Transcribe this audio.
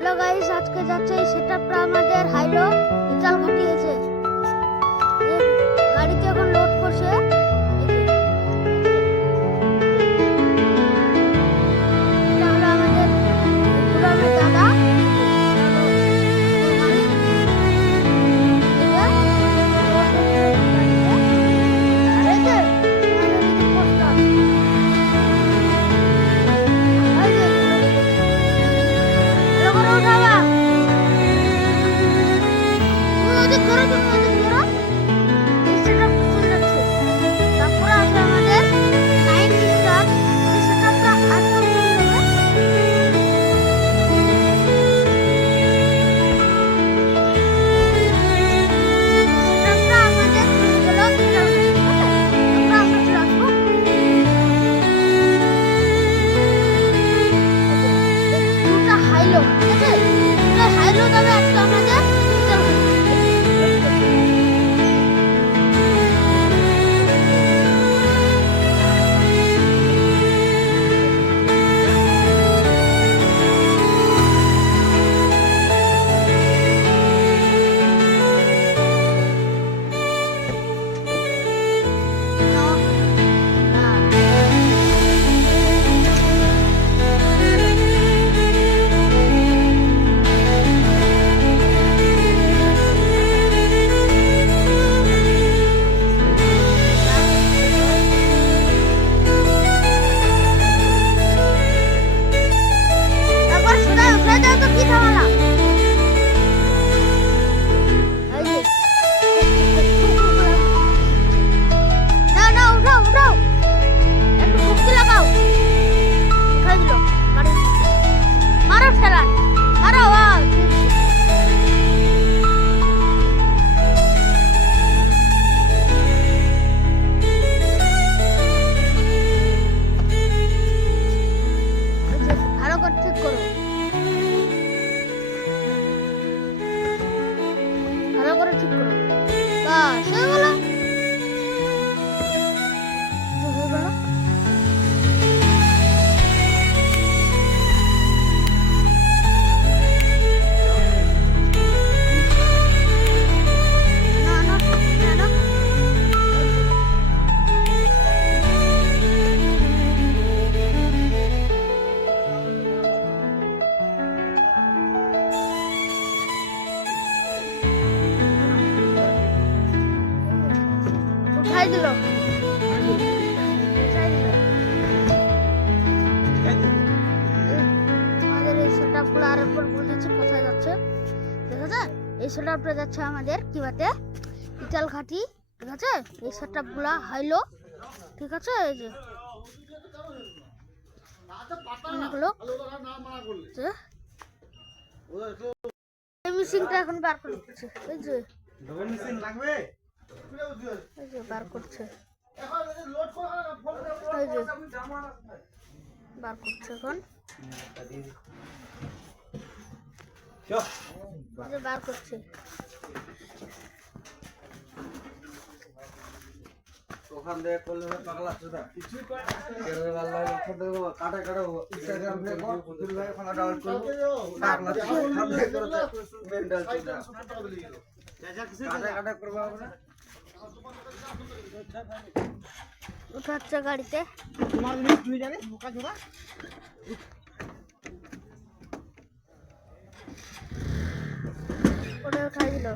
Hello guys, আজকে যাচ্ছে এই সেটআপটা আমাদের হাইলো বিশাল ঘাটিয়েছে। গাড়িতে এখন লোড করছে। এটা হলো আমাদের পুরানো দাদা। কোথায় যাচ্ছে ঠিক আছে? এই সেটআপটা যাচ্ছে আমাদের কিবাতে বিশাল ঘাটি, ঠিক আছে? এই সেটআপগুলা হাইলো, ঠিক আছে? এই যে এই মেশিনটা এখন বার করছে, এই যে বার করছে, বার করছে এখন বার করছে। ওখান থেকে করলে পাগলা চোদা কিছুই করে কেরে বাল্লা ওখান থেকে কাটা কাটা ইনস্টাগ্রাম থেকে ফুল ভাই ওখানে ডাউনলোড করব পাগলা ওখান থেকে করতে মেন্টাল চোদা কাটা কাটা করব আমরা উঠাচ্ছে গাড়িতে। তোমার লিস্ট তুই যাবে বোকা চোদা ওটা খাই দিল।